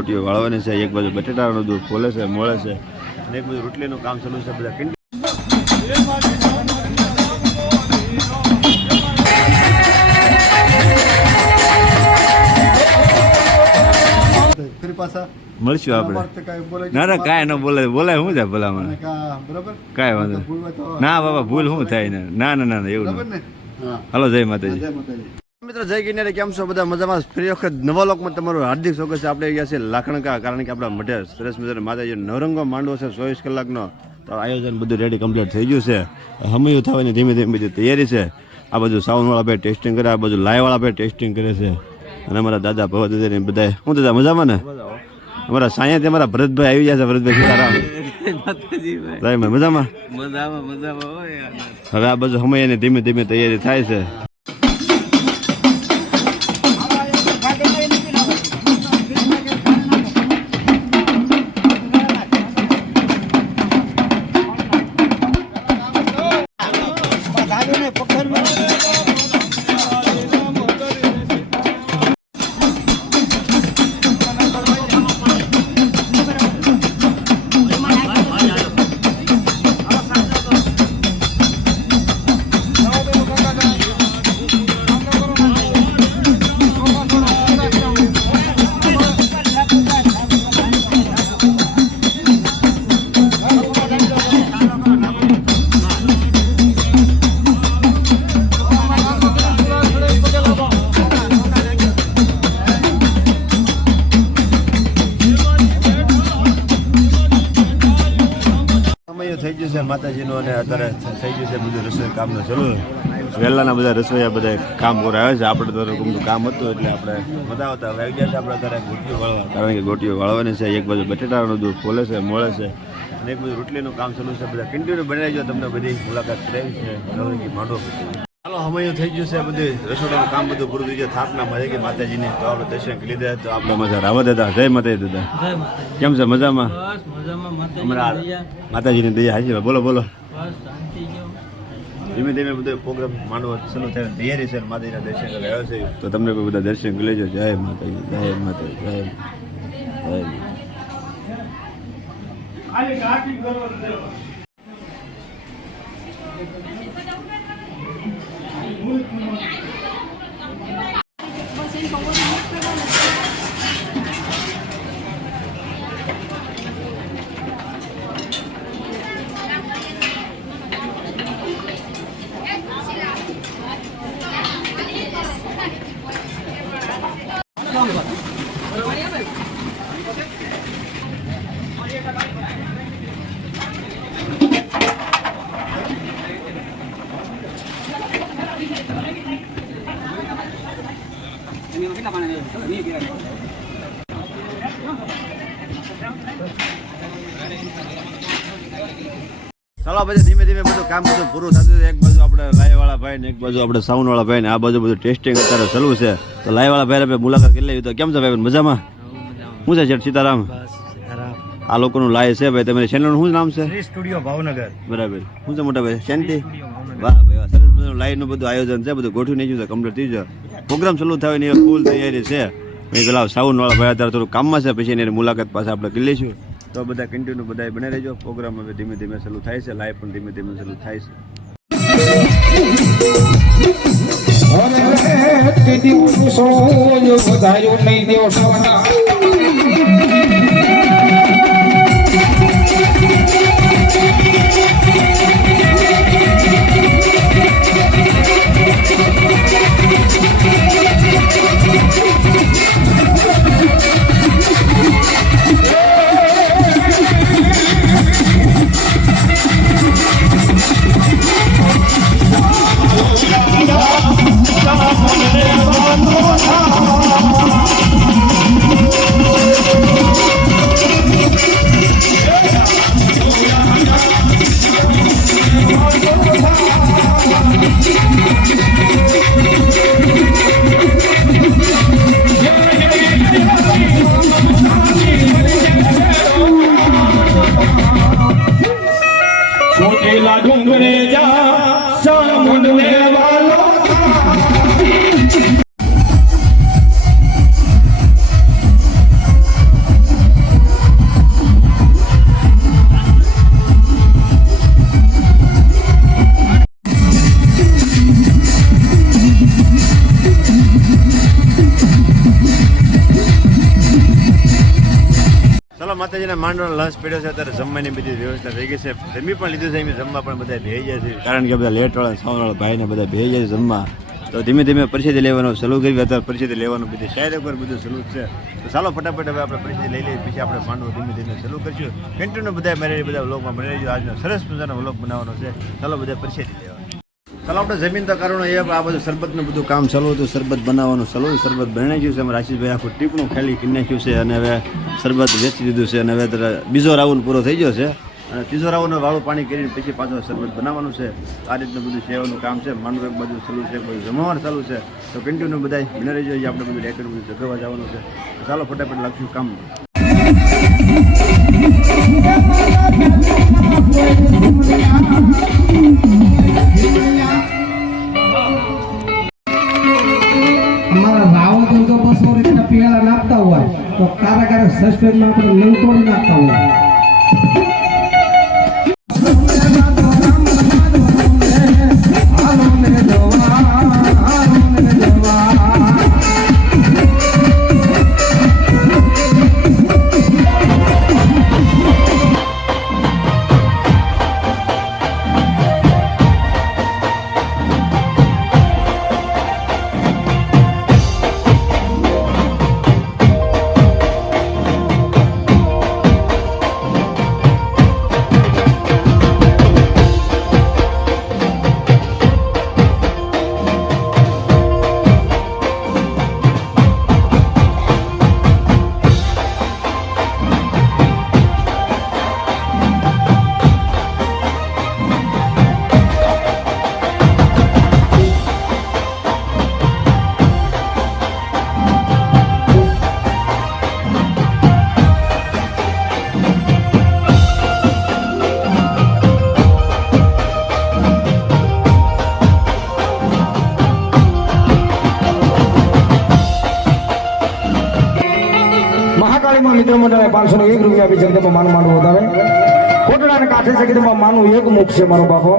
ગોટીઓ વાળવાની છે, એક બાજુ બટેટાનું દૂધ ખોલે છે, મોળે છે, અને એક બાજુ રોટલીનું કામ ચાલુ છે. બધા મળશું આપણે. ના ના કાંઈ ન બોલે, બોલાય શું છે ભલામણ, કાંઈ વાંધો ના બાબા, ભૂલ શું થાય ને. ના ના ના એવું નહીં. હાલો, જય માતાજી. મિત્રો જય કિનારે, કેમ છો બધા? મજામાં? ફરી વખત નવા લોકમાં તમારું હાર્દિક સ્વાગત છે. આપણે ગયા છે લાખણકા, કારણ કે આપણા મઢે સરસ મજાનો માતાજી નવરંગો માંડવો છે 24 કલાકનો. તો આયોજન બધું રેડી કમ્પ્લીટ થઈ ગયું છે. હમયું થવાની ધીમે ધીમે બધી તૈયારી છે. આ બધું સાઉન્ડવાળા ભાઈ ટેસ્ટિંગ કરે, આ બધું લાઈવવાળા ભાઈ ટેસ્ટિંગ કરે છે. અને અમારા દાદા ભવા દાદા બધા, હું દાદા મજામાં ને? અમારા સાયા અમારા ભરતભાઈ આવી ગયા છે. ભરતભાઈ સીતારામ મજામાં? હવે આ બધું હમૈયાની ધીમે ધીમે તૈયારી થાય છે. થઈ ગયું છે માતાજીનું, અને અત્યારે થઈ ગયું છે બધું રસોઈ કામનું ચાલુ. વહેલાના બધા રસોઈયા બધા કામ કરવા આવે છે. આપણે તો ગમતું કામ હતું એટલે આપણે બધા આવતા આવી ગયા છે. આપણે અત્યારે ગોટીઓ વાળવા, કારણ કે ગોટીઓ વાળવાની છે. એક બાજુ બટેટાનું દૂધ ખોલે છે, મોળે છે, અને એક બાજુ રોટલીનું કામ ચાલુ છે. બધા કન્ટિન્યુ બનાવી જો, તમને બધી મુલાકાત કરાવી છે. નવરંગી માંડવો હાલો, હમણાં થઈ ગયું છે બધું રસોડાનું કામ બધું પૂરું થઈ ગયું. થાપના મળી ગઈ માતાજીની, તો આપણે દર્શન લીધા. તો આપણે મજા રાવત હતા. જય માતાજી દાદા, કેમ છે? મજામાં? માતાજીની દયા હાજી. બોલો બોલો. ધીમે ધીમે બધો પ્રોગ્રામ માંડવો શરૂ થાય, તૈયારી છે. માતાજીના દર્શન કરવા આવ્યો છે, તો તમને કોઈ બધા દર્શન કરી લેજો. જય માતાજી, જય માતાજી, જય જય. ચાલો પછી ધીમે ધીમે બધું કામ બધું પૂરું થતું. એક બાજુ આપણે લાઈવાળા ભાઈ ને એક બાજુ આપણે સાઉન્ડવાળા ભાઈ ને આ બાજુ બધું ટેસ્ટિંગ અત્યારે ચાલુ છે. તો લાઈવાળા ભાઈ આપણે મુલાકાત કરી લેવી. તો કેમ છે ભાઈ? મજામાં? શું છે શેઠ? સીતારામ. આ લોકોનું લાય છે ભાઈ. તમારી ચેનલનું શું નામ છે? સ્ટુડિયો ભાવનગર. બરાબર. શું છે મોટા ભાઈ? શાંતિ? વાહ ભાઈ, સરસ મજાનું લાઈવનું બધું આયોજન છે. બધું ગોઠવી નહીં છે, કમ્પ્લીટ થઈ જાય. પ્રોગ્રામ ચાલુ થાય ને ફૂલ તૈયારી છે. પેલા સાઉન્ડવાળા ભાઈ અત્યારે થોડું કામમાં છે, પછી એની મુલાકાત પાસે આપણે કરી લઈશું. તો બધા કન્ટિન્યુ બધા બને રહેજો. પ્રોગ્રામ હવે ધીમે ધીમે ચાલુ થાય છે, લાઈવ પણ ધીમે ધીમે ચાલુ થાય છે. માતાજીના માંડવાનો લંચ પડ્યો છે. અત્યારે જમવાની બધી વ્યવસ્થા થઈ ગઈ છે. જમી પણ લીધું છે. એમ જમવા પણ બધા ભેઈ જાય છે, કારણ કે બધા લેટવાળા સાવનવાળા ભાઈને બધા ભેઈ જાય છે જમવા. તો ધીમે ધીમે પરિસ્થિતિ લેવાનું ચાલુ કરી. અત્યારે પરિસ્થિતિ લેવાનું બધી શાયદ ઉપર બધું ચાલુ છે. તો ચાલો ફટાફટ હવે આપણે પરિસ્થિતિ લઈ લઈએ, પછી આપણે માંડવો ધીમે ધીમે ચાલુ કરીશું. કન્ટિન્યુ બધા મારે બધા વ્લોગમાં બની રહીશું. આજનો સરસ મજાનો વ્લોગ બનાવવાનો છે. ચાલો બધા પરિસ્થિતિ લેવા. ચાલો આપણે જમીન તો કારણ એ આ બધું શરબતનું બધું કામ ચાલુ હતું. શરબત બનાવવાનું ચાલુ. શરબત બનાવી ગયું છે. અમે રાશિષભાઈ આખું ટીપણું ખાલી કરી નાખ્યું છે અને હવે શરબત વેચી દીધું છે. અને હવે બીજો રાઉન્ડ પૂરો થઈ ગયો છે અને ત્રીજો રાઉન્ડ વાળું પાણી કરીને પછી પાછો શરબત બનાવવાનું છે. આ રીતનું બધું સેવાનું કામ છે. માંડવું એક બાજુ ચાલુ છે, બધું જમાવાનું ચાલુ છે. તો કન્ટિન્યુ બધા બને રહી જોઈએ. આપણે બધું ડેકર બધું જગવા જવાનું છે. ચાલો ફટાફટ લાગશું કામ. અમારા રાવત જો 200 રૂપિયા પીળા નાખતા હોય તો કારા સસ્પેન્ડમાં આપણે નંગ તોડી નાખતા હોય. મિત્રો મંડળે 501 રૂપિયા આપી જગદંબા માનું માંડવું વધાવે. કોટડાને કાંઠે જગદંબા માનું એક મુખ છે મારો બાપો.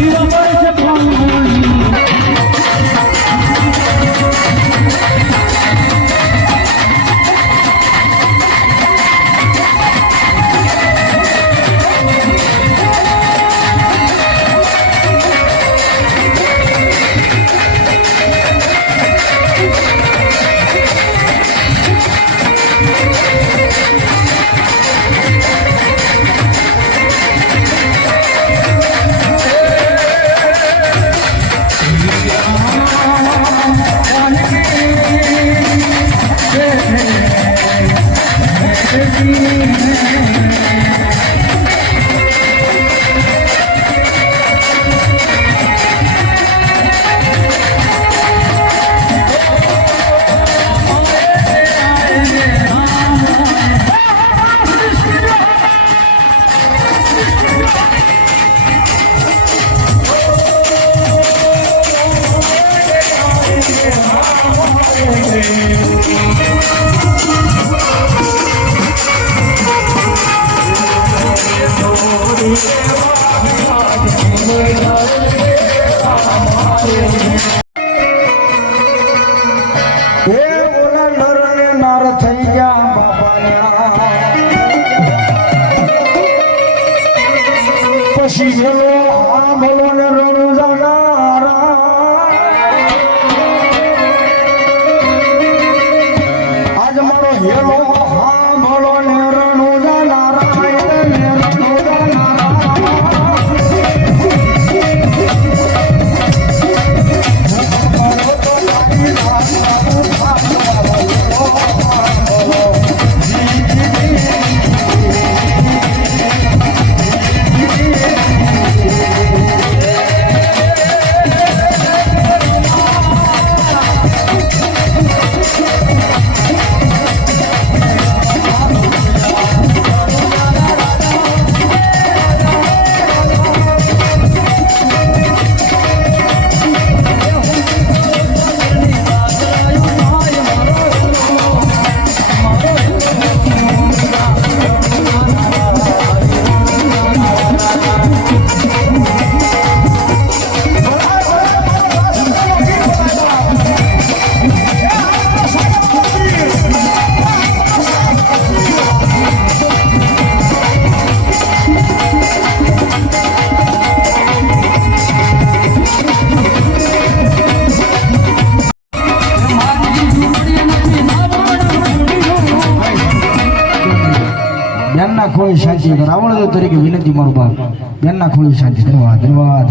Tira સાંભળો ને રણુજા નારાયણ ને રણુજા બેનના ખોળી શાંતિ રાવણ તરીકે વિનંતી મારું બાપ બેનના ખોળી શાંતિ ધન્યવાદ ધન્યવાદ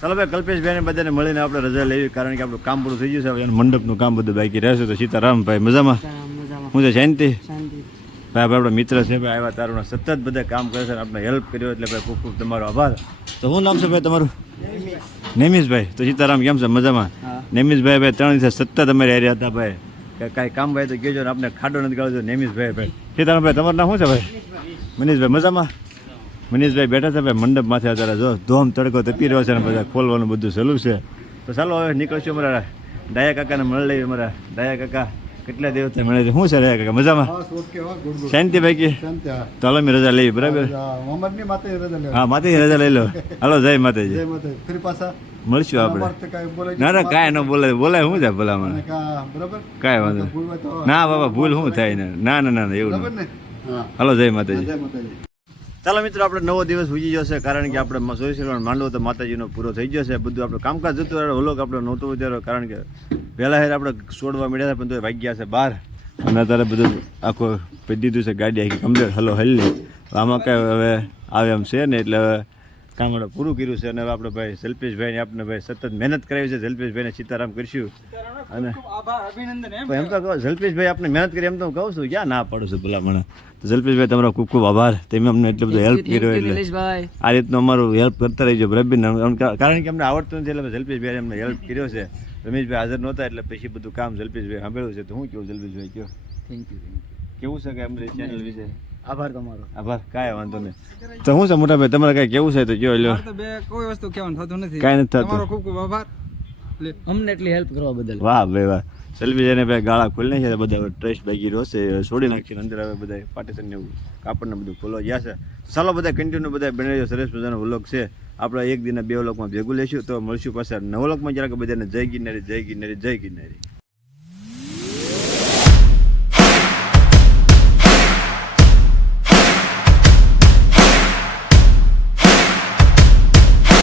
ચાલો ભાઈ કલ્પેશભાઈને બધાને મળીને આપણે રજા લેવી, કારણ કે આપણું કામ પૂરું થઈ ગયું છે. હવે મંડપનું કામ બધું બાકી રહેશે. તો સીતારામભાઈ મજામાં? હું છે શાંતિ ભાઈ. આપણા મિત્ર છે ભાઈ, આવ્યા તારું સતત બધા કામ કરે છે, આપણે હેલ્પ કર્યો એટલે ભાઈ ખૂબ ખૂબ તમારો આભાર. તો શું નામ છે ભાઈ તમારું? નેમિશભાઈ. તો સીતારામ કેમ છે? મજામાં? નેમિશભાઈ ભાઈ 3 દિવસ સતત અમારે હારે હતા ભાઈ, કાંઈ કામ ભાઈ તો કહેજો ને, આપણે ખાડો નથી ગાળજો. નેમિશભાઈ ભાઈ. સીતારામભાઈ તમારું નામ શું છે ભાઈ? મનીષભાઈ. મજામાં? મનીષભાઈ બેઠા છે ભાઈ મંડપ માથે, અત્યારે જો ધોમ તડકો તપી રહ્યો છે ને બધા ખોલવાનું બધું ચાલુ છે. તો ચાલો હવે નીકળશું અમારા ડાયા કાકાને મળી લઈએ. અમારા ડાયા કાકા કેટલા દિવસથી મળે છે. શું છે ડાયા કાકા? મજામાં? શાંતિ ભાઈ કે તો હાલો મેં રજા લઈએ. બરાબર? હા માતાજી રજા લઈ લો. હાલો જય માતાજી. મળશું આપણે. ના ના કાંઈ ન બોલાય, બોલાય શું છે ભલામણ? કાંઈ વાંધો ના બાબા, ભૂલ શું થાય ને? ના ના ના એવું. હાલો જય માતાજી. ચાલો મિત્રો, આપણે નવો દિવસ ઉજી જશે, કારણ કે આપણે સોશિયલ માંડવો તો માતાજીનો પૂરો થઈ જશે. બધું આપણે કામકાજ જતું વ્લોગ આપણે નહોતું વિચાર્યો, કારણ કે પહેલાં હેર આપણે છોડવા મળ્યા હતા, પણ તો વાગ્યા છે 12 અને અત્યારે બધું આખું પી દીધું છે, ગાડી આખી કમ્પ્લીટ હલો હલ્લી. આમાં કાંઈ હવે આવે એમ છે ને, એટલે હવે કામ આપણે પૂરું કર્યું છે. અને હવે આપણે ભાઈ જલ્પેશભાઈને આપણે ભાઈ સતત મહેનત કરાવી છે. જલ્પેશભાઈને સીતારામ કરીશું. અને એમ તો કહો જલ્પેશભાઈ આપણે મહેનત કરી, એમ તો હું કહું છું, ક્યાં ના પાડું છું ભલામણ. તો જલ્પેશભાઈ તમારો ખૂબ ખૂબ આભાર, તમે અમને એટલો બધો હેલ્પ કર્યો. એટલે આ રીતનું અમારું હેલ્પ કરતા રહીજો બરાબર, કારણ કે અમને આવડતું નથી એટલે જલ્પેશભાઈ અમને હેલ્પ કર્યો છે. રમેશભાઈ હાજર નહોતા એટલે પછી બધું કામ જલ્પેશભાઈ સાંભળ્યું છે. તો હું કેવું જલ્પેશભાઈ કયો? Thank you. કેવું છે કે અમારી ચેનલ વિશે? આભાર તમારો. આભાર. કાંઈ વાંધો નહીં. તો શું છે મોટા ભાઈ, તમારે કાંઈ કેવું છે તો કયો. લ્યો કોઈ વસ્તુ કહેવાનું થતું નથી, કાંઈ નથી થતું. તમારો ખૂબ ખૂબ આભાર અમને એટલી હેલ્પ કરવા બદલ. વાહ ભાઈ વાહ. જલ્પેશભાઈને ભાઈ ગાળા ખોલી નાખ્યા છે, બધા ટ્રેસ બાકી રોશે છોડી નાખીને અંદર હવે બધા પાર્ટીશન ને એવું કાપડને બધું ખોલવા ગયા છે. ચાલો બધા કન્ટિન્યુ બધા બની રહ્યો. સરસ મજાનો વ્લોગ છે. આપણે એક દિન 2 વ્લોગમાં ભેગું લઈશું. તો મળશું પાછા 9 વ્લોગમાં. જરાક બધાને જય ગિરનારી, જય ગિરનારી, જય ગિરનારી.